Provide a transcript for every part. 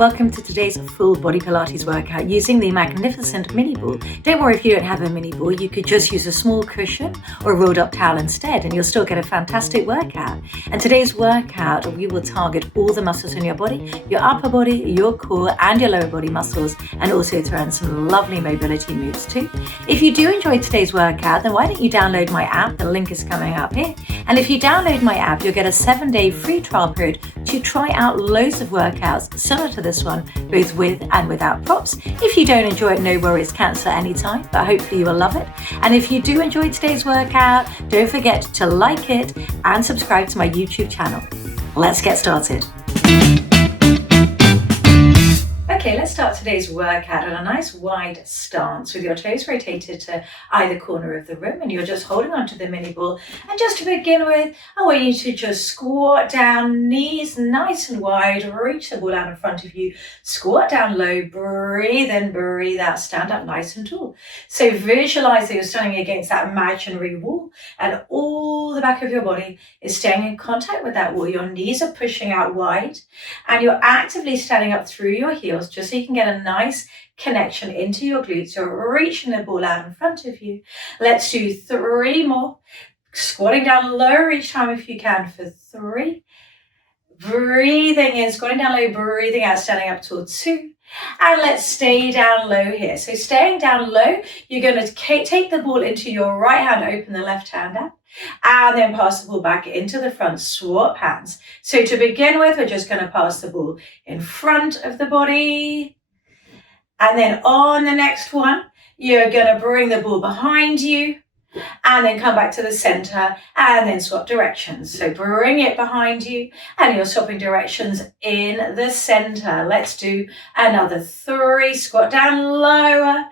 Welcome to today's full body Pilates workout using the magnificent mini ball. Don't worry if you don't have a mini ball, you could just use a small cushion or a rolled up towel instead and you'll still get a fantastic workout. And today's workout, we will target all the muscles in your body, your upper body, your core and your lower body muscles, and also to earn some lovely mobility moves too. If you do enjoy today's workout, then why don't you download my app? The link is coming up here. And if you download my app, you'll get a 7-day free trial period to try out loads of workouts similar to this one, both with and without props. If you don't enjoy it, no worries, cancel anytime, but hopefully you will love it. And if you do enjoy today's workout, don't forget to like it and subscribe to my YouTube channel. Let's get started. Okay, let's start today's workout in a nice wide stance with your toes rotated to either corner of the room and you're just holding onto the mini ball. And just to begin with, I want you to just squat down, knees nice and wide, reach the ball out in front of you, squat down low, breathe in, breathe out, stand up nice and tall. So visualize that you're standing against that imaginary wall and all the back of your body is staying in contact with that wall. Your knees are pushing out wide and you're actively standing up through your heels just so you can get a nice connection into your glutes. You're reaching the ball out in front of you. Let's do 3 more. Squatting down lower each time if you can for 3. Breathing in, squatting down low, breathing out, standing up tall 2. And let's stay down low here. So staying down low, you're going to take the ball into your right hand, open the left hand up, and then pass the ball back into the front, swap hands. So to begin with, we're just going to pass the ball in front of the body. And then on the next one, you're going to bring the ball behind you and then come back to the center and then swap directions. So bring it behind you and you're swapping directions in the center. Let's do another 3. Squat down lower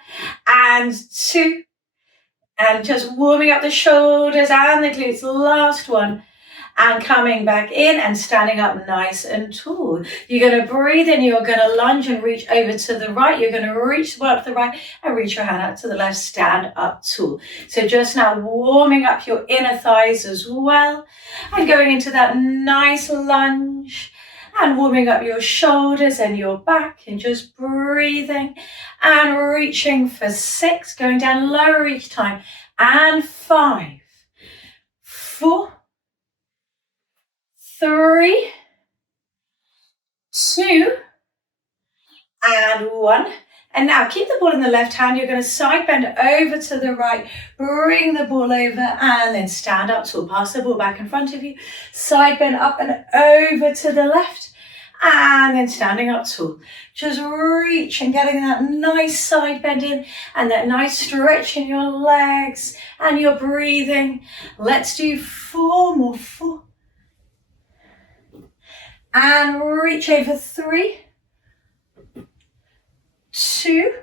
and 2. And just warming up the shoulders and the glutes. Last one. And coming back in and standing up nice and tall. You're going to breathe in, you're going to lunge and reach over to the right. You're going to reach the ball up to the right and reach your hand out to the left, stand up tall. So just now warming up your inner thighs as well. And going into that nice lunge. And warming up your shoulders and your back and just breathing and reaching for 6, going down lower each time. And 5, 4, 3, 2, and 1. And now keep the ball in the left hand. You're going to side bend over to the right, bring the ball over and then stand up tall. Pass the ball back in front of you, side bend up and over to the left and then standing up tall. Just reach and getting that nice side bend in and that nice stretch in your legs and your breathing. Let's do 4 more. 4. And reach over 3, 2,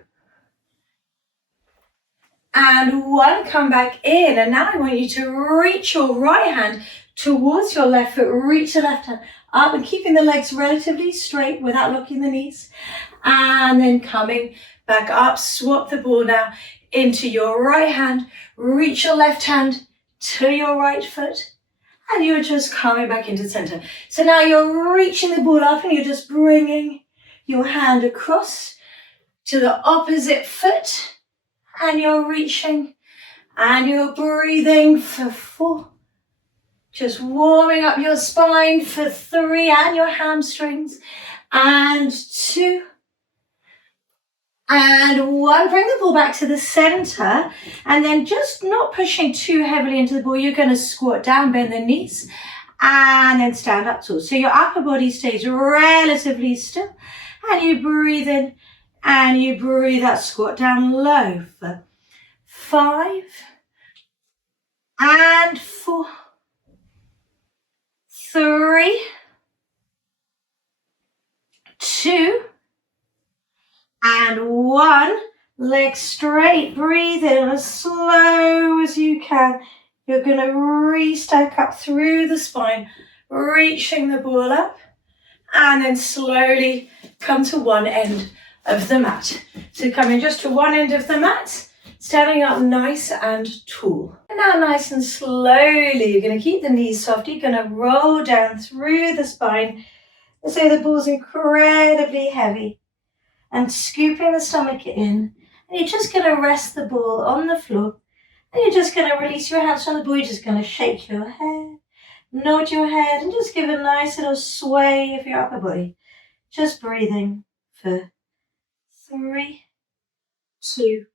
and 1. Come back in. And now I want you to reach your right hand towards your left foot. Reach the left hand up and keeping the legs relatively straight without locking the knees. And then coming back up, swap the ball now into your right hand. Reach your left hand to your right foot. And you're just coming back into the center. So now you're reaching the ball up and you're just bringing your hand across to the opposite foot. And you're reaching and you're breathing for 4. Just warming up your spine for 3 and your hamstrings. And 2. And 1, bring the ball back to the center and then just not pushing too heavily into the ball. You're going to squat down, bend the knees and then stand up tall. So your upper body stays relatively still and you breathe in and you breathe out, squat down low for 5 and 4, 3, 2, and 1. Leg straight, breathe in as slow as you can. You're going to re-stack up through the spine, reaching the ball up, and then slowly come to one end of the mat. So coming just to one end of the mat, standing up nice and tall. And now nice and slowly, you're going to keep the knees soft. You're going to roll down through the spine, So the ball's incredibly heavy. And scooping the stomach in. And you're just going to rest the ball on the floor. And you're just going to release your hands from the ball. You're just going to shake your head, nod your head, and just give a nice little sway of your upper body. Just breathing for 3, 2,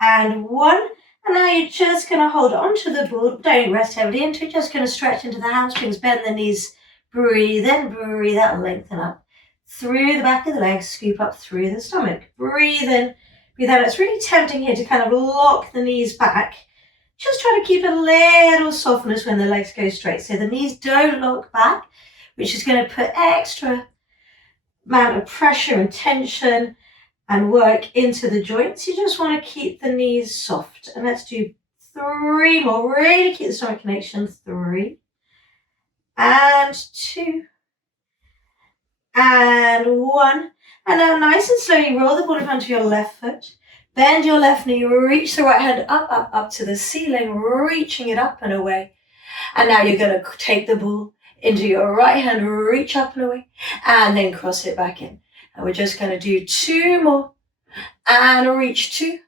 and 1. And now you're just going to hold onto the ball. Don't rest heavily into it. Just going to stretch into the hamstrings, bend the knees. Breathe in, breathe out, lengthen up. Through the back of the legs, scoop up through the stomach. Breathe in, breathe out. It's really tempting here to kind of lock the knees back. Just try to keep a little softness when the legs go straight. So the knees don't lock back, which is going to put extra amount of pressure and tension and work into the joints. You just want to keep the knees soft. And let's do 3 more. Really keep the stomach connection. 3 and 2 and 1. And now nice and slowly roll the ball in front of your left foot. Bend your left knee, reach the right hand up, up, up to the ceiling, reaching it up and away. And now you're going to take the ball into your right hand, reach up and away, and then cross it back in. And we're just going to do 2 more. And reach 2.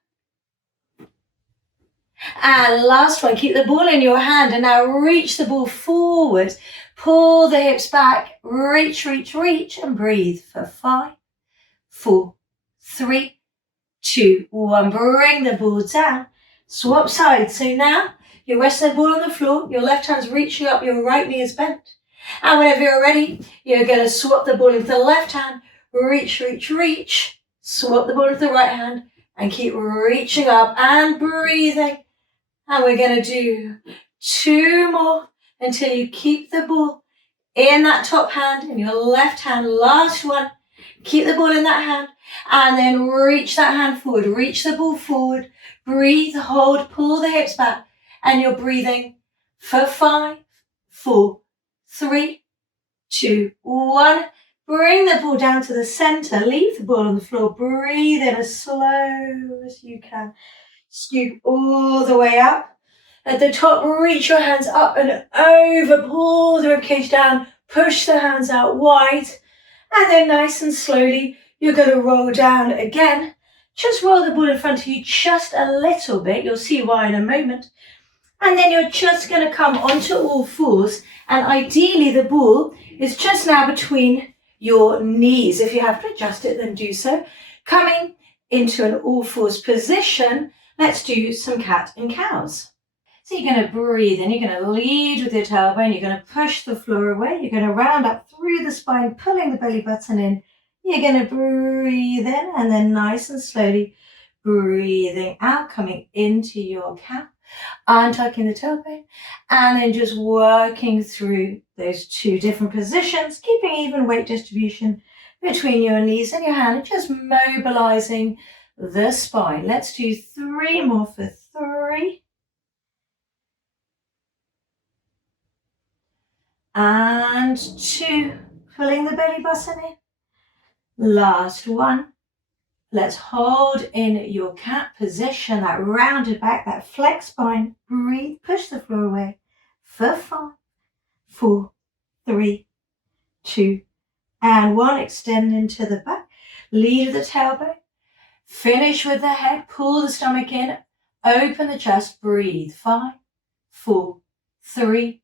And last one, keep the ball in your hand and now reach the ball forward. Pull the hips back, reach, reach, reach, and breathe for 5, 4, 3, 2, 1. Bring the ball down. Swap sides. So now you're resting the ball on the floor. Your left hand's reaching up. Your right knee is bent. And whenever you're ready, you're going to swap the ball into the left hand. Reach, reach, reach. Swap the ball into the right hand. And keep reaching up and breathing. And we're going to do 2 more until you keep the ball in that top hand, in your left hand. Last one. Keep the ball in that hand and then reach that hand forward. Reach the ball forward. Breathe, hold, pull the hips back. And you're breathing for 5, 4, 3, 2, 1. Bring the ball down to the center. Leave the ball on the floor. Breathe in as slow as you can. Scoop all the way up. At the top, reach your hands up and over. Pull the ribcage down. Push the hands out wide. And then nice and slowly, you're going to roll down again. Just roll the ball in front of you just a little bit. You'll see why in a moment. And then you're just going to come onto all fours. And ideally, the ball is just now between your knees. If you have to adjust it, then do so. Coming into an all fours position, let's do some cat and cows. So you're going to breathe in, you're going to lead with your tailbone, you're going to push the floor away, you're going to round up through the spine, pulling the belly button in. You're going to breathe in and then nice and slowly breathing out, coming into your cow, untucking the tailbone, and then just working through those 2 different positions, keeping even weight distribution between your knees and your hand, and just mobilizing the spine. Let's do 3 more for 3. And 2, pulling the belly button in. Last one. Let's hold in your cat position, that rounded back, that flexed spine. Breathe, push the floor away for 5, 4, 3, 2, and 1. Extend into the back. Lead with the tailbone. Finish with the head. Pull the stomach in. Open the chest. Breathe. 5, 4, 3,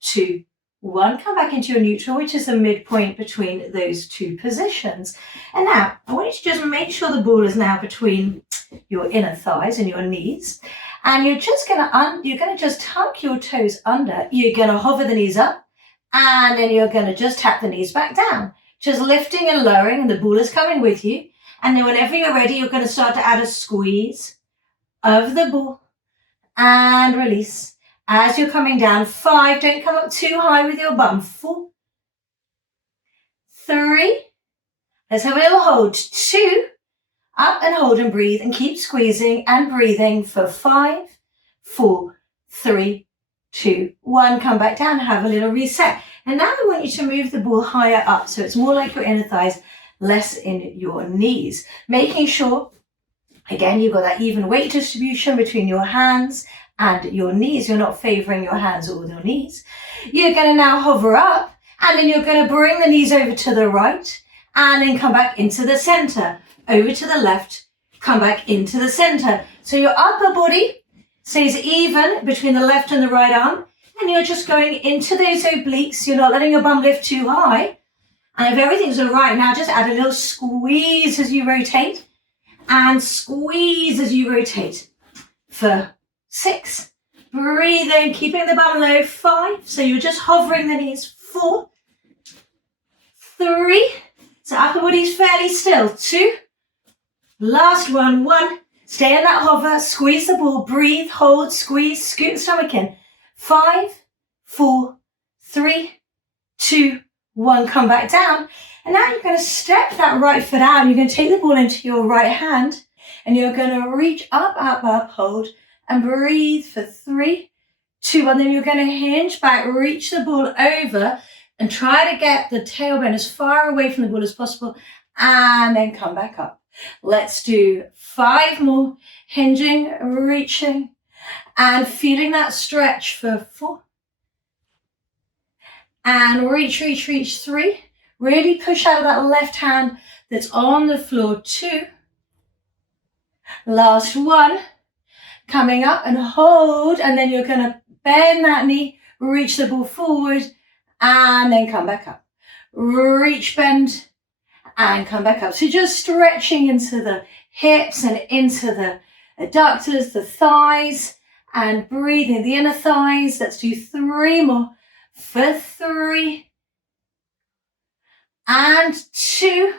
2, 1. Come back into your neutral, which is the midpoint between those 2 positions. And now I want you to just make sure the ball is now between your inner thighs and your knees. And you're just going to just tuck your toes under. You're going to hover the knees up, and then you're going to just tap the knees back down. Just lifting and lowering, and the ball is coming with you. And then whenever you're ready, you're going to start to add a squeeze of the ball and release. As you're coming down, 5, don't come up too high with your bum. 4, 3, let's have a little hold. 2, up and hold and breathe and keep squeezing and breathing for 5, 4, 3, 2, 1. Come back down, have a little reset. And now I want you to move the ball higher up so it's more like your inner thighs, less in your knees. Making sure, again, you've got that even weight distribution between your hands and your knees. You're not favoring your hands or your knees. You're going to now hover up And then you're going to bring the knees over to the right and then come back into the center. Over to the left, come back into the center. So your upper body stays even between the left and the right arm. And you're just going into those obliques. You're not letting your bum lift too high. And if everything's all right, now just add a little squeeze as you rotate. And squeeze as you rotate. For 6. Breathe in, keeping the bum low. 5. So you're just hovering the knees. 4. 3. So upper body's fairly still. 2. Last one. 1. Stay in that hover. Squeeze the ball. Breathe, hold, squeeze, scoot the stomach in. 5, 4, 3, 2, 1. Come back down. And now you're going to step that right foot out. You're going to take the ball into your right hand. And you're going to reach up, up, up, hold. And breathe for 3, 2, 1. Then you're going to hinge back, reach the ball over. And try to get the tailbone as far away from the ball as possible. And then come back up. Let's do 5 more. Hinging, reaching. And feeling that stretch for 4. And reach, reach, reach. 3. Really push out of that left hand that's on the floor. 2. Last 1. Coming up and hold. And then you're going to bend that knee, reach the ball forward, and then come back up. Reach, bend, and come back up. So just stretching into the hips and into the adductors, the thighs, and breathing the inner thighs. Let's do 3 more. For 3. And 2.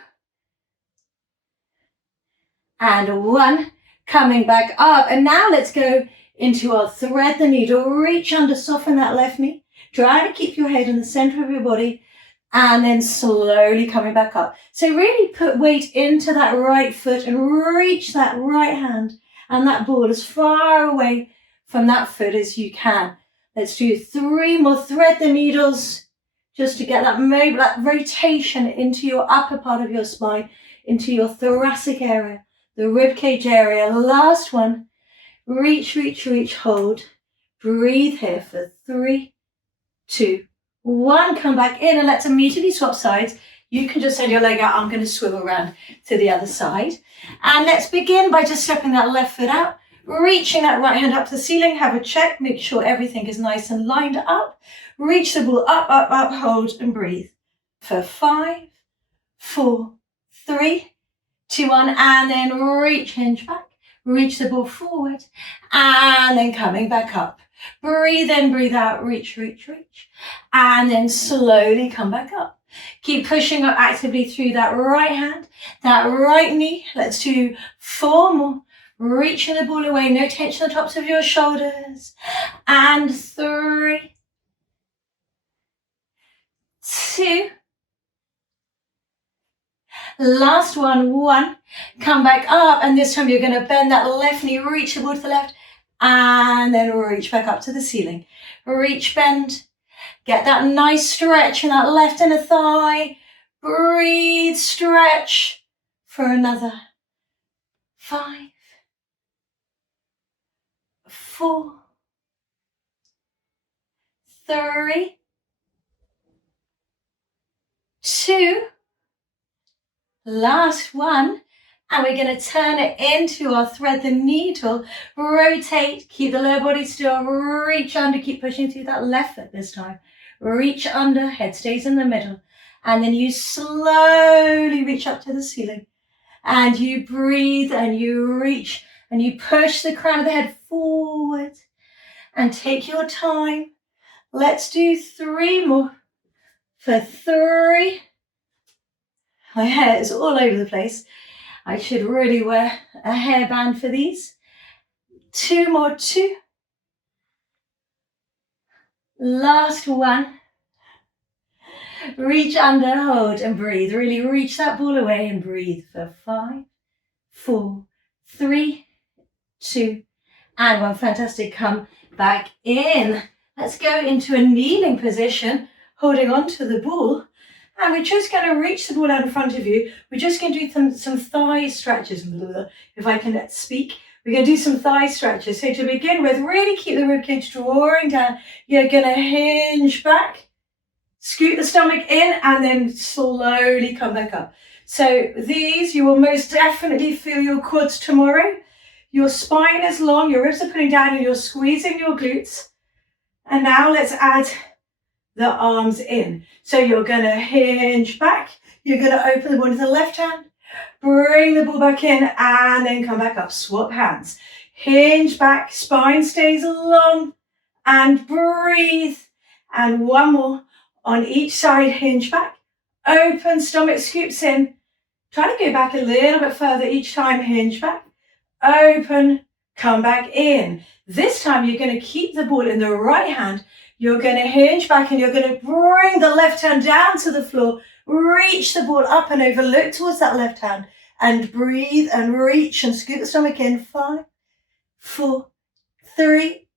And 1. Coming back up. And now let's go into our thread the needle. Reach under, soften that left knee. Try to keep your head in the center of your body. And then slowly coming back up. So really put weight into that right foot and reach that right hand and that ball as far away from that foot as you can. Let's do 3 more. Thread the needles just to get that rotation into your upper part of your spine, into your thoracic area, the rib cage area. Last one. Reach, reach, reach, hold. Breathe here for 3, 2, 1. Come back in and let's immediately swap sides. You can just send your leg out. I'm going to swivel around to the other side. And let's begin by just stepping that left foot out, reaching that right hand up to the ceiling. Have a check. Make sure everything is nice and lined up. Reach the ball up, up, up, hold and breathe. For 5, 4, 3, 2, 1. And then reach, hinge back. Reach the ball forward. And then coming back up. Breathe in, breathe out, reach, reach, reach. And then slowly come back up. Keep pushing up actively through that right hand, that right knee. Let's do 4 more. Reaching the ball away, no tension on the tops of your shoulders. And 3, 2. Last one, 1. Come back up, and this time you're going to bend that left knee, reach the ball to the left, and then reach back up to the ceiling. Reach, bend. Get that nice stretch in that left inner thigh. Breathe, stretch for another 5, 4, 3, 2. Last one. And we're going to turn it into our thread the needle. Rotate, keep the lower body still. Reach under, keep pushing through that left foot this time. Reach under, head stays in the middle. And then you slowly reach up to the ceiling. And you breathe and you reach and you push the crown of the head forward. And take your time. Let's do 3 more. For 3. My hair is all over the place. I should really wear a hairband for these. 2 more, 2. Last one. Reach under, hold and breathe. Really reach that ball away and breathe for 5, 4, 3, 2, and 1. Fantastic. Come back in. Let's go into a kneeling position, holding on to the ball. And we're just going to reach the ball out in front of you. We're just going to do some thigh stretches. If I can speak, we're going to do some thigh stretches. So to begin with, really keep the ribcage drawing down. You're going to hinge back, Scoot the stomach in and then slowly come back up. So these, you will most definitely feel your quads tomorrow. Your spine is long, your ribs are pulling down and you're squeezing your glutes. And now let's add the arms in. So you're gonna hinge back. You're gonna open the ball into the left hand, bring the ball back in and then come back up. Swap hands. Hinge back, spine stays long and breathe. And one more on each side, hinge back. Open, stomach scoops in. Try to go back a little bit further each time, hinge back. Open, come back in. This time you're going to keep the ball in the right hand. You're going to hinge back and you're going to bring the left hand down to the floor. Reach the ball up and over, look towards that left hand and breathe and reach and scoot the stomach in. 5, 4, 3,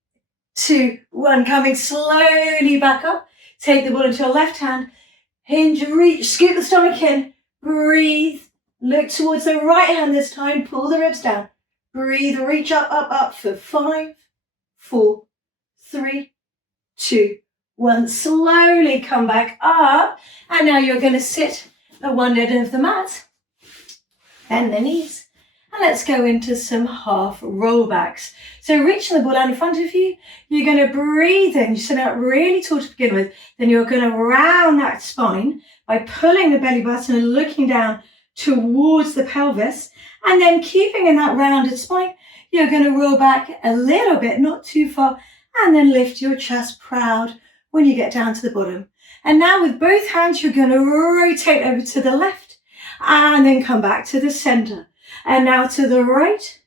2, 1. Coming slowly back up. Take the ball into your left hand. Hinge, reach, scoot the stomach in. Breathe. Look towards the right hand this time. Pull the ribs down. Breathe, reach up, up, up for 5, 4, 3, 2, 1. Slowly come back up. And now you're going to sit at one end of the mat. Bend the knees. And let's go into some half rollbacks. So reaching the ball out in front of you. You're going to breathe in. You sit out really tall to begin with. Then you're going to round that spine by pulling the belly button and looking down towards the pelvis. And then keeping in that rounded spine, you're going to roll back a little bit, not too far, and then lift your chest proud when you get down to the bottom. And now with both hands, you're going to rotate over to the left and then come back to the center. And now to the right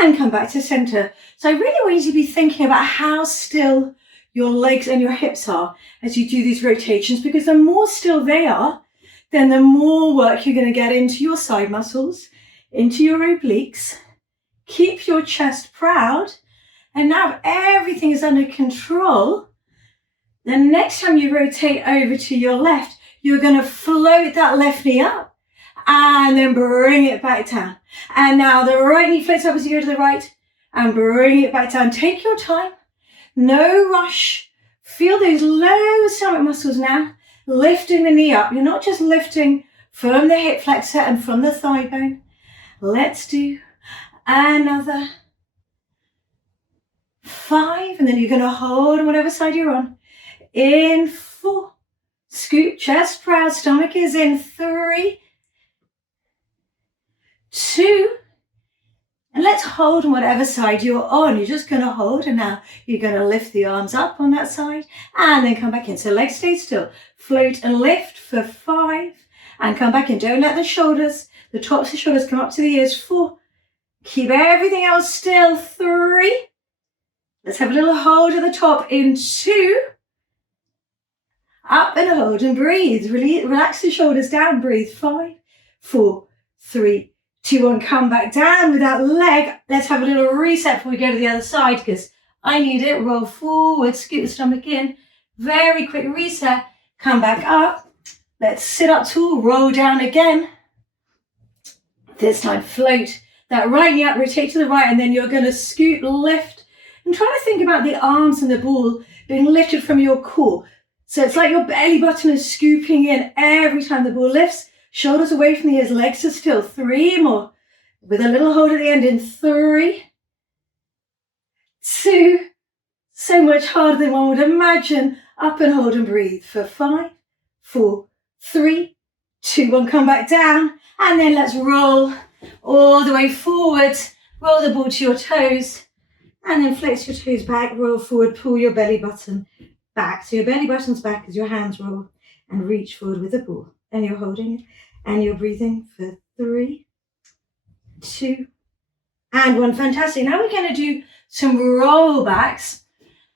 and come back to center. So I really want you to be thinking about how still your legs and your hips are as you do these rotations, because the more still they are, then the more work you're going to get into your side muscles, into your obliques. Keep your chest proud. And now if everything is under control, the next time you rotate over to your left, you're going to float that left knee up and then bring it back down. And now the right knee floats up as you go to the right and bring it back down. Take your time. No rush. Feel those low stomach muscles now. Lifting the knee up. You're not just lifting from the hip flexor and from the thigh bone. Let's do another 5. And then you're going to hold on whatever side you're on. In 4. Scoot, chest proud, stomach is in. 3, 2. And let's hold on whatever side you're on. You're just going to hold, and now you're going to lift the arms up on that side and then come back in. So legs stay still. Float and lift for 5 and come back in. Don't let the shoulders, the tops of the shoulders come up to the ears. 4. Keep everything else still. 3. Let's have a little hold at the top in 2. Up and hold and breathe. Relax the shoulders down. Breathe. 5, 4, 3, 2, 1. Come back down with that leg. Let's have a little reset before we go to the other side, because I need it. Roll forward, scoot the stomach in. Very quick reset. Come back up. Let's sit up tall, roll down again. This time float that right knee up, rotate to the right, and then you're going to scoot, lift. And try to think about the arms and the ball being lifted from your core. So it's like your belly button is scooping in every time the ball lifts. Shoulders away from the ears, legs are still. 3 more. With a little hold at the end in 3, 2. So much harder than one would imagine. Up and hold and breathe for 5, 4, 3, 2, 1. Come back down. And then let's roll all the way forward. Roll the ball to your toes. And then flex your toes back. Roll forward. Pull your belly button back. So your belly button's back as your hands roll. And reach forward with the ball. And you're holding it. And you're breathing for 3, 2, and 1. Fantastic. Now we're going to do some rollbacks.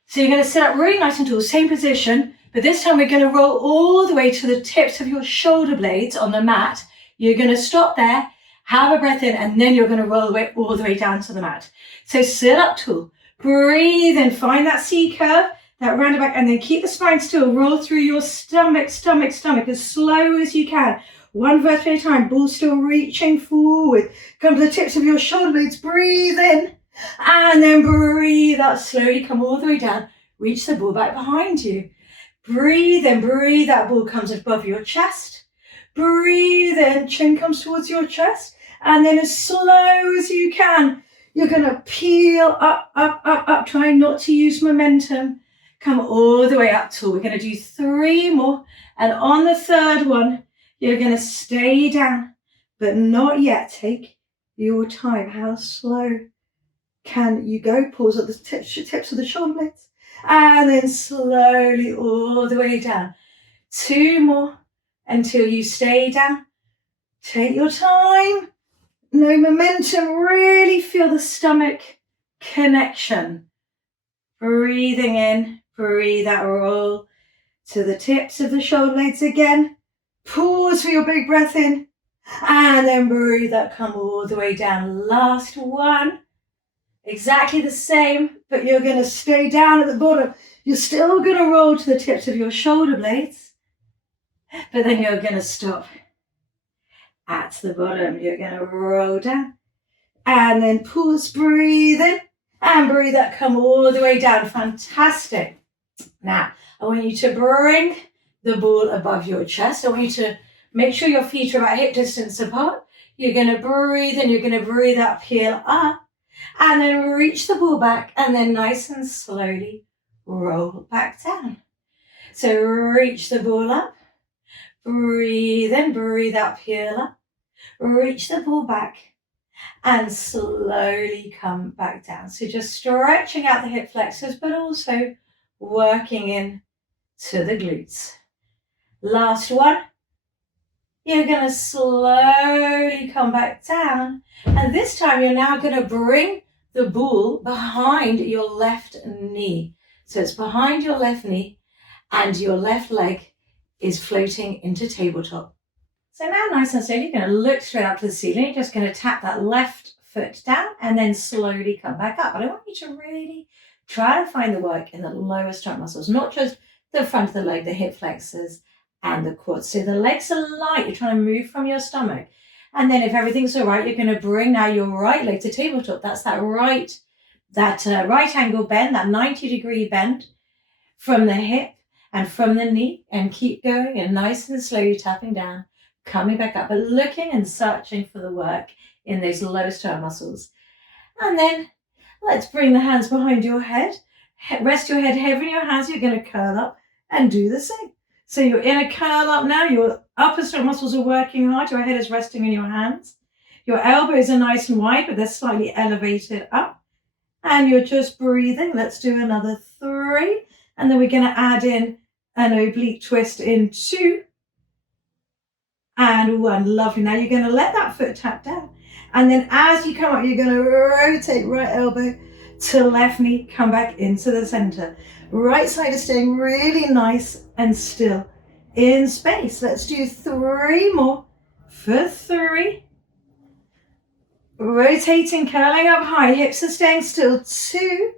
So you're going to sit up really nice and tall, same position, but this time we're going to roll all the way to the tips of your shoulder blades on the mat. You're going to stop there, have a breath in, and then you're going to roll away all the way down to the mat. So sit up tall, breathe in, find that C curve, that round back, and then keep the spine still. Roll through your stomach, as slow as you can. 1 vertebrae at a time, ball still reaching forward. Come to the tips of your shoulder blades, breathe in, and then breathe out slowly. Come all the way down, reach the ball back behind you. Breathe in, breathe, that ball comes above your chest. Breathe in, chin comes towards your chest. And then as slow as you can, you're going to peel up, up, up, up, trying not to use momentum. Come all the way up tall. We're going to do 3 more. And on the third one, you're going to stay down, but not yet. Take your time. How slow can you go? Pause at the tips of the shoulder blades. And then slowly all the way down. 2 more until you stay down. Take your time. No momentum. Really feel the stomach connection. Breathing in. Breathe out. Roll to the tips of the shoulder blades again. Pause for your big breath in. And then breathe out. Come all the way down. Last one. Exactly the same, but you're going to stay down at the bottom. You're still going to roll to the tips of your shoulder blades, but then you're going to stop at the bottom. You're going to roll down and then pause, breathe in and breathe out. Come all the way down. Fantastic. Now, I want you to bring the ball above your chest. I want you to make sure your feet are about hip distance apart. You're going to breathe in, you're going to breathe out, peel up. And then reach the ball back and then nice and slowly roll back down. So reach the ball up, breathe in, breathe out, peel up, reach the ball back and slowly come back down. So just stretching out the hip flexors, but also working in to the glutes. Last one. You're going to slowly come back down. And this time you're now going to bring the ball behind your left knee. So it's behind your left knee and your left leg is floating into tabletop. So now nice and slowly, you're going to look straight up to the ceiling. You're just going to tap that left foot down and then slowly come back up. But I want you to really try to find the work in the lower stomach muscles, not just the front of the leg, the hip flexors, and the quads. So the legs are light. You're trying to move from your stomach. And then if everything's all right, you're going to bring now your right leg to tabletop. That's that right angle bend, that 90-degree bend from the hip and from the knee. And keep going and nice and slowly tapping down, coming back up, but looking and searching for the work in those lower stomach muscles. And then let's bring the hands behind your head. Rest your head heavy in your hands. You're going to curl up and do the same. So you're in a curl up now. Your upper stomach muscles are working hard. Your head is resting in your hands. Your elbows are nice and wide, but they're slightly elevated up. And you're just breathing. Let's do another 3. And then we're going to add in an oblique twist in 2 and 1. Lovely. Now you're going to let that foot tap down. And then as you come up, you're going to rotate right elbow to left knee, come back into the center. Right side is staying really nice and still in space. Let's do 3 more for 3. Rotating, curling up high, hips are staying still. 2.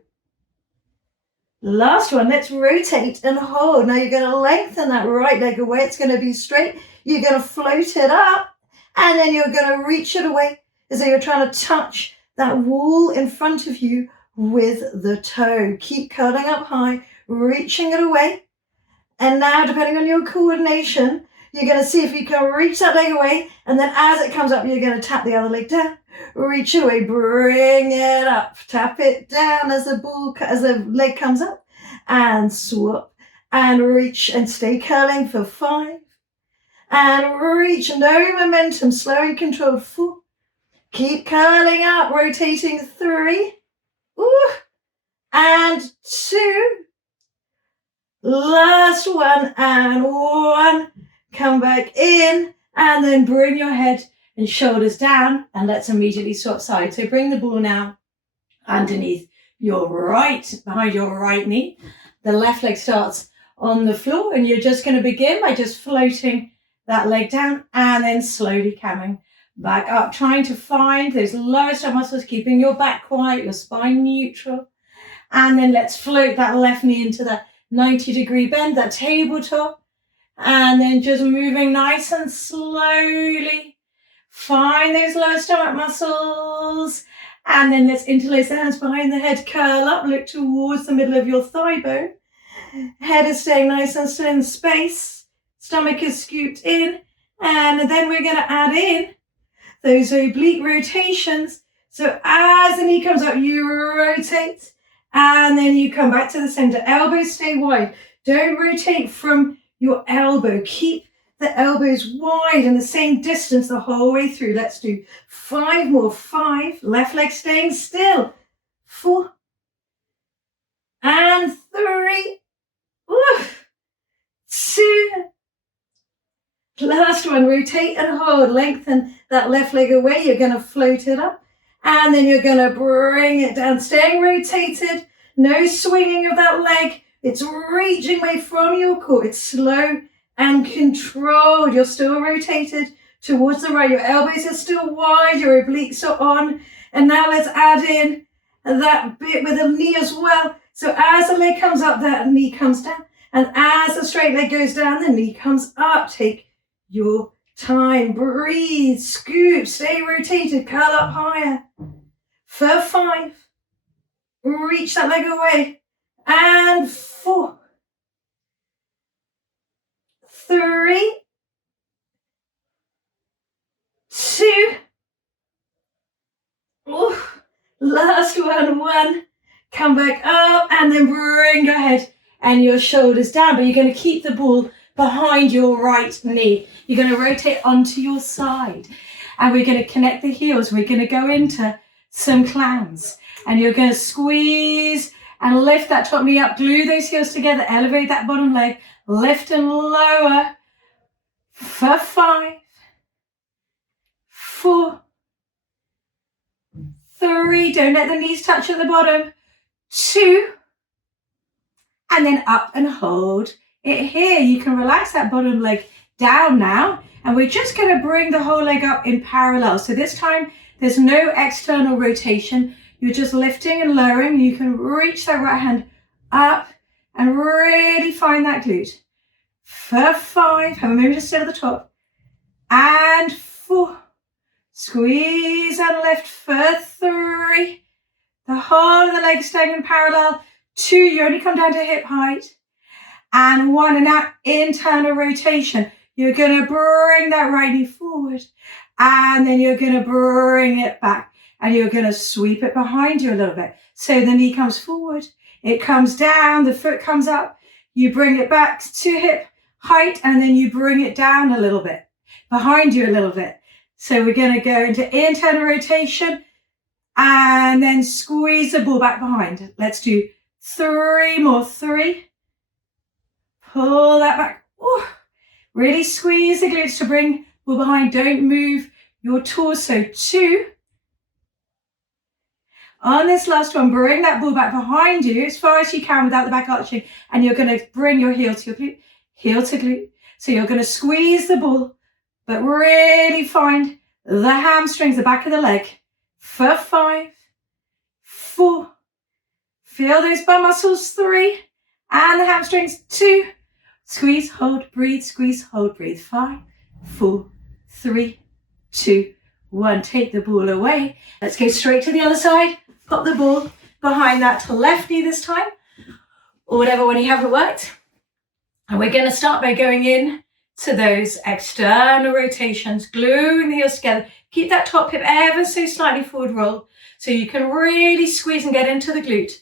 Last one, let's rotate and hold. Now you're going to lengthen that right leg away. It's going to be straight. You're going to float it up and then you're going to reach it away as though you're trying to touch that wall in front of you with the toe. Keep curling up high, reaching it away. And now, depending on your coordination, you're going to see if you can reach that leg away. And then as it comes up, you're going to tap the other leg down. Reach it away, bring it up, tap it down as the leg comes up. And swap and reach and stay curling for 5. And reach, no momentum, slow and controlled. 4. Keep curling up, rotating. 3. Ooh. And 2. Last one and 1. Come back in and then bring your head and shoulders down and let's immediately swap sides. So bring the ball now underneath your right, behind your right knee. The left leg starts on the floor and you're just going to begin by just floating that leg down and then slowly coming back up, trying to find those lower stomach muscles, keeping your back quiet, your spine neutral. And then let's float that left knee into that 90-degree bend, that tabletop. And then just moving nice and slowly. Find those lower stomach muscles. And then let's interlace the hands behind the head, curl up, look towards the middle of your thigh bone. Head is staying nice and still in space. Stomach is scooped in. And then we're going to add in those oblique rotations. So as the knee comes up, you rotate. And then you come back to the center. Elbows stay wide. Don't rotate from your elbow. Keep the elbows wide and the same distance the whole way through. Let's do 5 more. 5. Left leg staying still. 4. And 3. Oof. 2. Last one. Rotate and hold. Lengthen that left leg away. You're going to float it up. And then you're going to bring it down. Staying rotated. No swinging of that leg. It's reaching away from your core. It's slow and controlled. You're still rotated towards the right. Your elbows are still wide. Your obliques are on. And now let's add in that bit with the knee as well. So as the leg comes up, that knee comes down. And as the straight leg goes down, the knee comes up. Take your time. Breathe. Scoop. Stay rotated. Curl up higher. For 5. Reach that leg away. And 4. 3. 2. Ooh. Last one. 1. Come back up and then bring your head and your shoulders down. But you're going to keep the ball behind your right knee. You're going to rotate onto your side. And we're going to connect the heels. We're going to go into some clams. And you're going to squeeze and lift that top knee up. Glue those heels together. Elevate that bottom leg. Lift and lower. For 5. 4. 3. Don't let the knees touch at the bottom. 2. And then up and hold it here. You can relax that bottom leg down now. And we're just going to bring the whole leg up in parallel. So this time, there's no external rotation. You're just lifting and lowering. You can reach that right hand up and really find that glute. For 5. Have a moment to sit at the top. And 4. Squeeze and lift for 3. The whole of the leg staying in parallel. 2. You only come down to hip height. And 1. And now internal rotation. You're going to bring that right knee forward. And then you're going to bring it back. And you're going to sweep it behind you a little bit. So the knee comes forward. It comes down. The foot comes up. You bring it back to hip height. And then you bring it down a little bit. Behind you a little bit. So we're going to go into internal rotation. And then squeeze the ball back behind. Let's do 3 more. 3. Pull that back. Ooh. Really squeeze the glutes to bring the ball behind. Don't move your torso. 2. On this last one, bring that ball back behind you as far as you can without the back arching. And you're going to bring your heel to your glute. Heel to glute. So you're going to squeeze the ball, but really find the hamstrings, the back of the leg. For 5. 4. Feel those bum muscles. 3. And the hamstrings. 2. Squeeze, hold, breathe, squeeze, hold, breathe. 5, 4, 3, 2, 1. Take the ball away. Let's go straight to the other side. Pop the ball behind that left knee this time. Or whatever one you haven't worked. And we're going to start by going in to those external rotations. Gluing the heels together. Keep that top hip ever so slightly forward roll. So you can really squeeze and get into the glute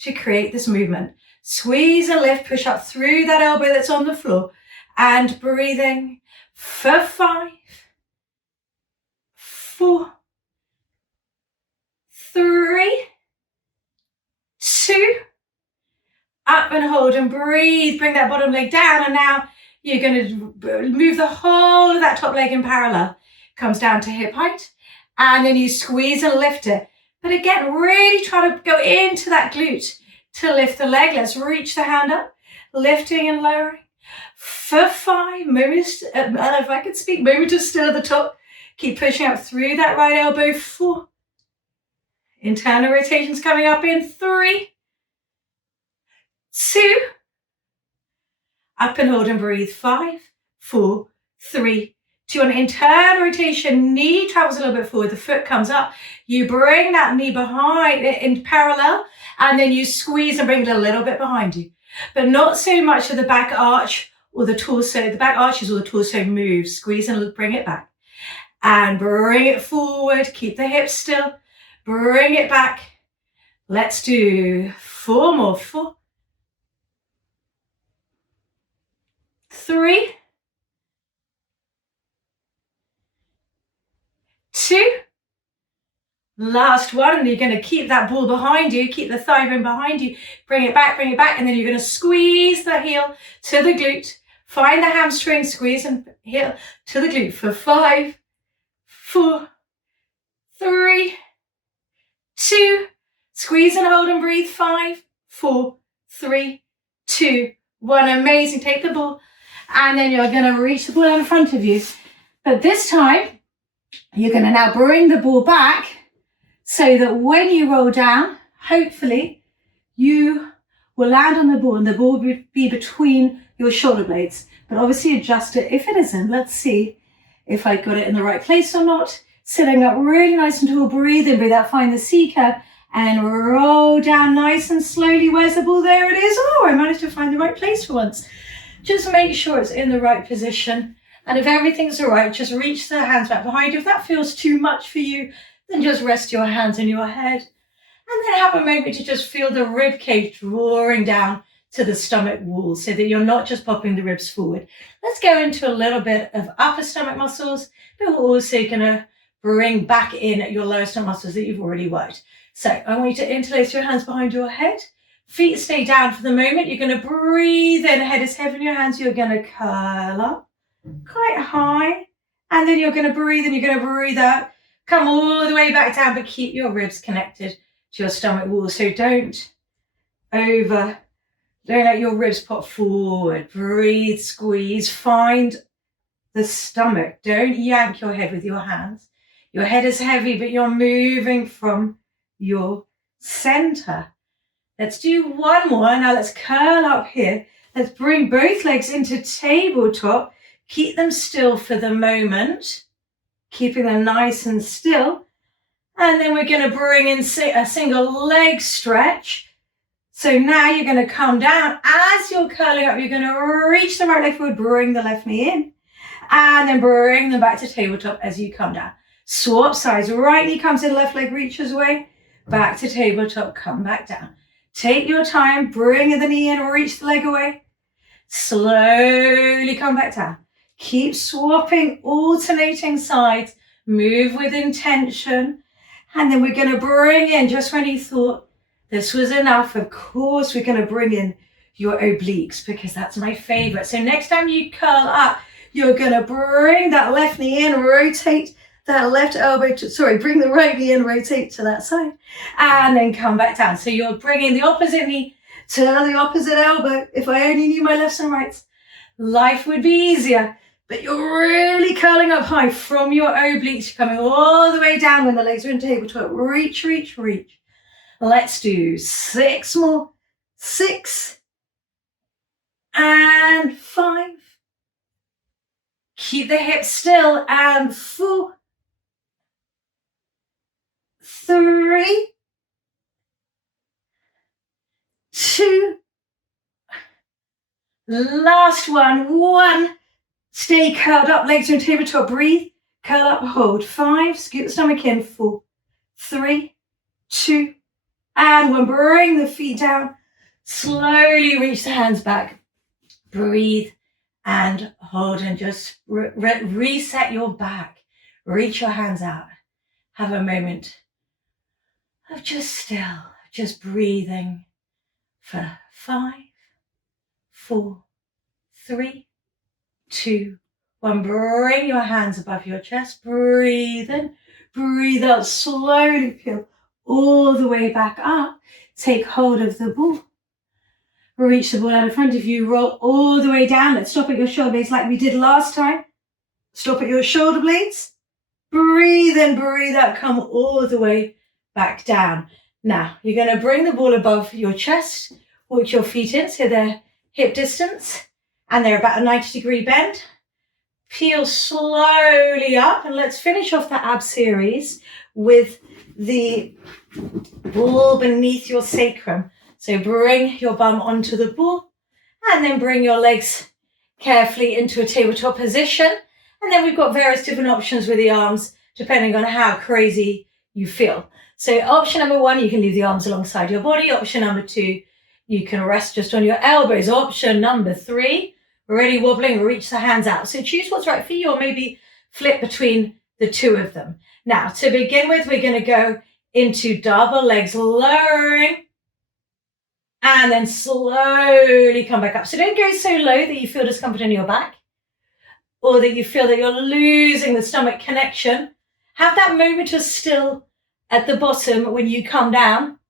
to create this movement. Squeeze and lift, push up through that elbow that's on the floor. And breathing for 5, 4, 3, 2. Up and hold and breathe. Bring that bottom leg down. And now you're going to move the whole of that top leg in parallel. Comes down to hip height. And then you squeeze and lift it. But again, really try to go into that glute. To lift the leg, let's reach the hand up, lifting and lowering. For 5 moments, if I could speak, moment to still at the top. Keep pushing up through that right elbow. 4. Internal rotations coming up in 3, 2. Up and hold and breathe. 5, 4, 3, 2. On internal rotation, knee travels a little bit forward, the foot comes up. You bring that knee behind in parallel. And then you squeeze and bring it a little bit behind you. but not so much of the back arch or the torso. The back arches or the torso moves. Squeeze and bring it back. And bring it forward. Keep the hips still. Bring it back. Let's do 4 more. 4, 3, 2. Last one, and you're going to keep that ball behind you, keep the thigh bone behind you, bring it back, and then you're going to squeeze the heel to the glute, find the hamstring, squeeze and heel to the glute for 5, 4, 3, 2, squeeze and hold and breathe, 5, 4, 3, 2, 1, amazing. Take the ball, and then you're going to reach the ball in front of you, but this time, you're going to now bring the ball back so that when you roll down, hopefully you will land on the ball and the ball will be between your shoulder blades. But obviously adjust it if it isn't. Let's see if I got it in the right place or not. Sitting up really nice and tall, breathe in, breathe out, find the C curve and roll down nice and slowly. Where's the ball? There it is. Oh, I managed to find the right place for once. Just make sure it's in the right position. And if everything's all right, just reach the hands back behind you. If that feels too much for you, then just rest your hands on your head. And then have a moment to just feel the rib cage drawing down to the stomach wall so that you're not just popping the ribs forward. Let's go into a little bit of upper stomach muscles, but we're also going to bring back in your lower stomach muscles that you've already worked. So I want you to interlace your hands behind your head. Feet stay down for the moment. You're going to breathe in, head is heavy in your hands. You're going to curl up quite high, and then you're going to breathe and you're going to breathe out. Come all the way back down, but keep your ribs connected to your stomach wall. So don't let your ribs pop forward. Breathe, squeeze, find the stomach. Don't yank your head with your hands. Your head is heavy, but you're moving from your center. Let's do one more. Now let's curl up here. Let's bring both legs into tabletop. Keep them still for the moment, keeping them nice and still. And then we're going to bring in a single leg stretch. So now you're going to come down. As you're curling up, you're going to reach the right leg forward, bring the left knee in, and then bring them back to tabletop as you come down. Swap sides. Right knee comes in, left leg reaches away, back to tabletop, come back down. Take your time, bring the knee in, reach the leg away. Slowly come back down. Keep swapping, alternating sides. Move with intention. And then we're going to bring in, just when you thought this was enough, of course, we're going to bring in your obliques because that's my favorite. So next time you curl up, you're going to bring that left knee in, rotate that left elbow bring the right knee in, rotate to that side, and then come back down. So you're bringing the opposite knee to the opposite elbow. If I only knew my lefts and rights, life would be easier. But you're really curling up high from your obliques, coming all the way down when the legs are in tabletop. Reach, reach, reach. Let's do 6 more. 6 and 5. Keep the hips still, and 4, 3, 2, last one, 1. Stay curled up, legs are in tabletop, breathe, curl up, hold, 5, scoot the stomach in, 4, 3, 2, and 1. Bring the feet down, slowly reach the hands back, breathe and hold, and just reset your back, reach your hands out, have a moment of just breathing for 5, 4, 3, 2, 1. Bring your hands above your chest. Breathe in, breathe out. Slowly peel all the way back up. Take hold of the ball. Reach the ball out in front of you. Roll all the way down. Let's stop at your shoulder blades like we did last time. Stop at your shoulder blades. Breathe in, breathe out. Come all the way back down. Now, you're going to bring the ball above your chest. Walk your feet in so they're hip distance. And they're about a 90-degree bend. Peel slowly up, and let's finish off the ab series with the ball beneath your sacrum. So bring your bum onto the ball and then bring your legs carefully into a tabletop position. And then we've got various different options with the arms, depending on how crazy you feel. So option number 1, you can leave the arms alongside your body. Option number 2, you can rest just on your elbows. Option number 3, already wobbling, reach the hands out. So choose what's right for you, or maybe flip between the two of them. Now, to begin with, we're going to go into double legs, lowering, and then slowly come back up. So don't go so low that you feel discomfort in your back, or that you feel that you're losing the stomach connection. Have that moment of still at the bottom when you come down,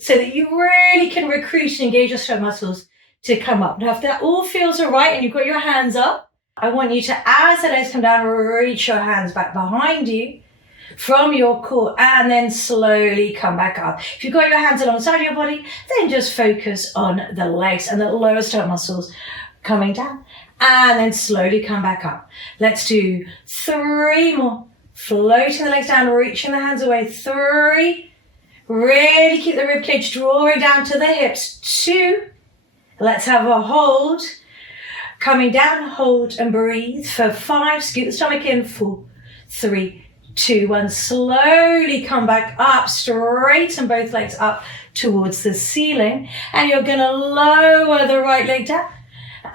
so that you really can recruit and engage your stomach muscles to come up. Now, if that all feels all right and you've got your hands up, I want you to, as the legs come down, reach your hands back behind you from your core and then slowly come back up. If you've got your hands alongside your body, then just focus on the legs and the lower stomach muscles coming down and then slowly come back up. Let's do 3 more. Floating the legs down, reaching the hands away. 3. Really keep the ribcage drawing down to the hips. 2. Let's have a hold. Coming down, hold and breathe for 5. Scoot the stomach in. 4, 3, 2, 1. Slowly come back up. Straighten both legs up towards the ceiling. And you're going to lower the right leg down.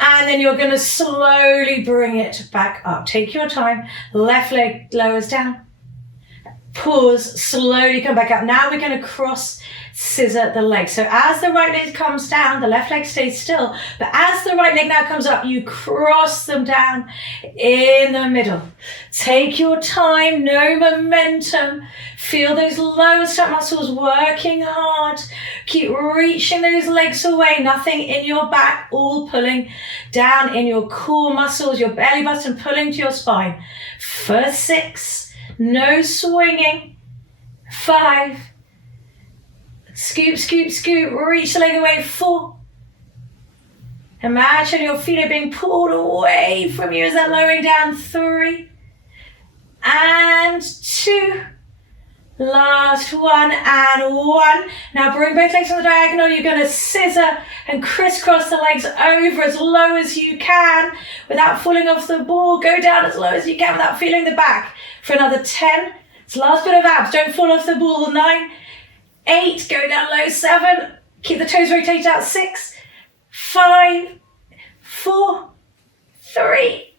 And then you're going to slowly bring it back up. Take your time. Left leg lowers down. Pause, slowly come back up. Now we're going to cross scissor the leg. So as the right leg comes down, the left leg stays still. But as the right leg now comes up, you cross them down in the middle. Take your time, no momentum. Feel those lower stomach muscles working hard. Keep reaching those legs away. Nothing in your back, all pulling down in your core muscles, your belly button pulling to your spine. For 6. No swinging. 5. Scoop, scoop, scoop. Reach the leg away. 4. Imagine your feet are being pulled away from you as they're lowering down. 3. And 2. Last 1 and 1. Now bring both legs on the diagonal. You're going to scissor and crisscross the legs over as low as you can without falling off the ball. Go down as low as you can without feeling the back. For another 10. It's the last bit of abs. Don't fall off the ball. 9, 8. Go down low. 7. Keep the toes rotated out. 6, 5, 4, 3,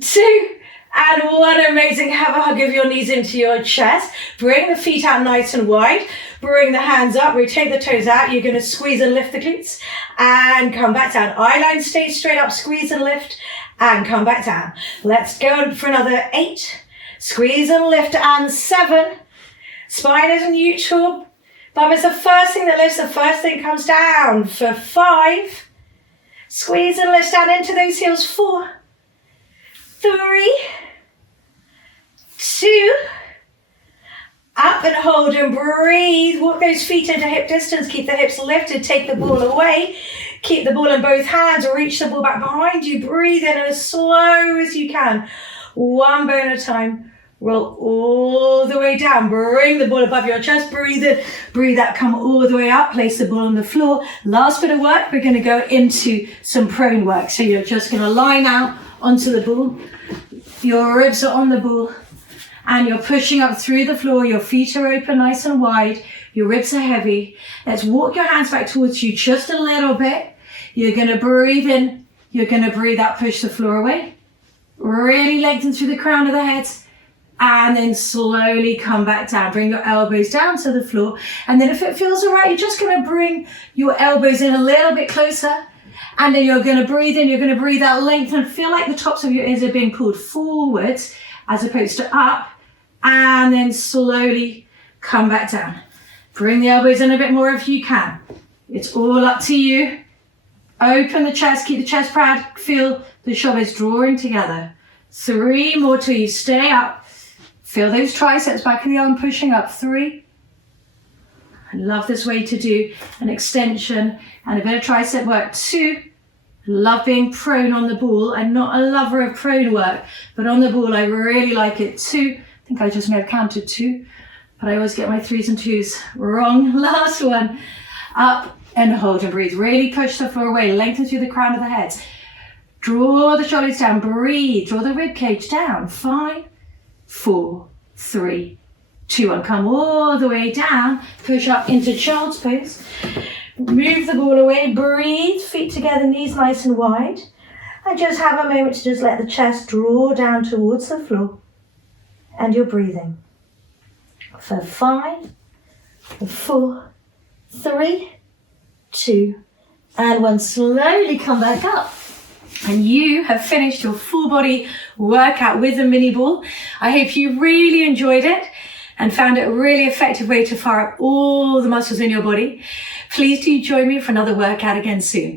2, and 1. Amazing. Have a hug of your knees into your chest. Bring the feet out nice and wide. Bring the hands up. Rotate the toes out. You're going to squeeze and lift the glutes and come back down. Eye line stays straight up. Squeeze and lift and come back down. Let's go for another 8. Squeeze and lift and 7. Spine is neutral. Bum is the first thing that lifts. The first thing comes down for 5. Squeeze and lift down into those heels. 4, 3, 2, up and hold and breathe. Walk those feet into hip distance. Keep the hips lifted. Take the ball away. Keep the ball in both hands. Reach the ball back behind you. Breathe in as slow as you can. 1 bone at a time. Roll all the way down. Bring the ball above your chest. Breathe in. Breathe out. Come all the way up. Place the ball on the floor. Last bit of work. We're going to go into some prone work. So you're just going to lie now onto the ball. Your ribs are on the ball. And you're pushing up through the floor. Your feet are open nice and wide. Your ribs are heavy. Let's walk your hands back towards you just a little bit. You're going to breathe in. You're going to breathe out. Push the floor away. Really lengthen through the crown of the head. And then slowly come back down. Bring your elbows down to the floor. And then if it feels all right, you're just going to bring your elbows in a little bit closer. And then you're going to breathe in. You're going to breathe out. Lengthen. Feel like the tops of your ears are being pulled forwards as opposed to up. And then slowly come back down. Bring the elbows in a bit more if you can. It's all up to you. Open the chest. Keep the chest proud. Feel the shoulders drawing together. 3 more till you stay up. Feel those triceps back in the arm pushing up. 3. I love this way to do an extension and a bit of tricep work. 2. Love being prone on the ball. I'm not a lover of prone work, but on the ball I really like it. 2. I think I just may have counted 2, but I always get my 3s and 2s wrong. Last one. Up and hold and breathe. Really push the floor away, lengthen through the crown of the head. Draw the shoulders down, breathe, draw the rib cage down. 5, 4, 3, 2, 1. Come all the way down, push up into child's pose. Move the ball away, breathe, feet together, knees nice and wide. And just have a moment to just let the chest draw down towards the floor. And you're breathing. For 5, 4, 3, 2, and 1. Slowly come back up. And you have finished your full body workout with the mini ball. I hope you really enjoyed it and found it a really effective way to fire up all the muscles in your body. Please do join me for another workout again soon.